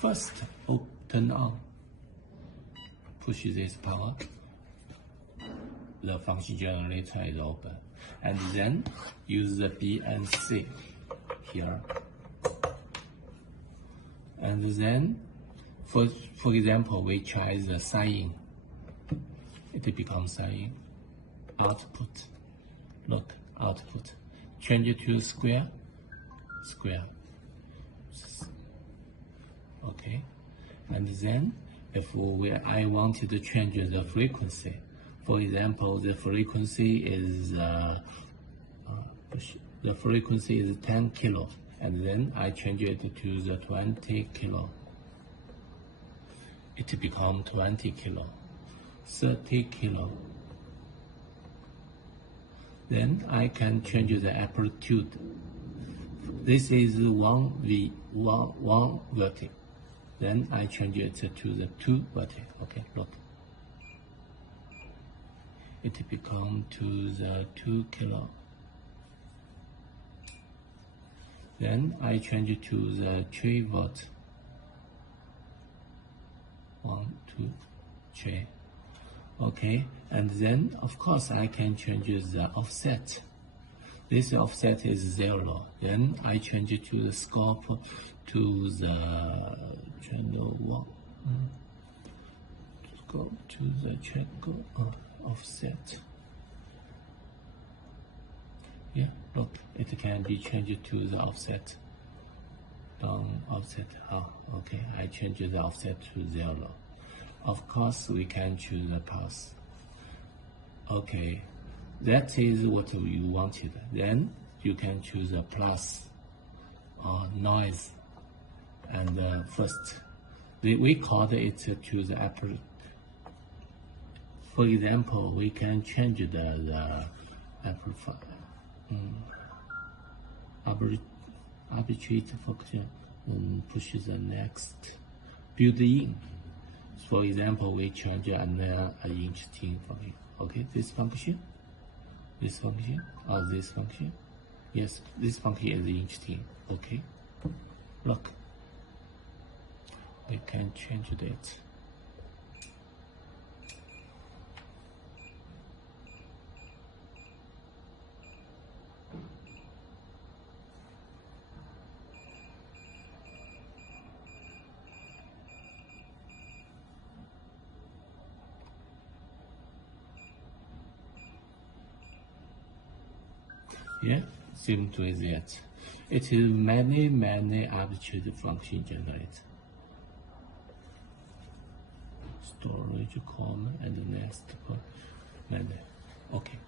First, turn on. Push this power. The function generator is open, and then use the B and C here. And then, for example, we try the sign. It becomes sign. Output. Look, output. Change it to square. Square. Okay. And then, if I wanted to change the frequency, for example, the frequency is 10 kilo, and then I change it to the 20 kilo. It becomes 20 kilo, 30 kilo. Then I can change the amplitude. This is 1 vertic. Then I change it to the 2 vertic. Okay, look. It becomes to the 2 kilo. Then I change it to the 3 volt. 1, 2, 3. Okay, and then of course I can change the offset. This offset is 0. Then I change it to the scope to the channel 1. Go to the channel offset. Yeah, look, it can be changed to the offset. Offset. Okay, I change the offset to 0. Of course, we can choose the path. Okay, that is what you wanted. Then you can choose a plus or noise. And first, we call it to the amplitude. For example, we can change the amplifier. Arbitrate function and push the next built-in. For example, we change an interesting function. Okay, this function, or this function. Yes, this function is interesting. Okay, look, we can change it. Yeah, simply that. It is many arbitrary function generated. Storage, comma, and the next. Okay.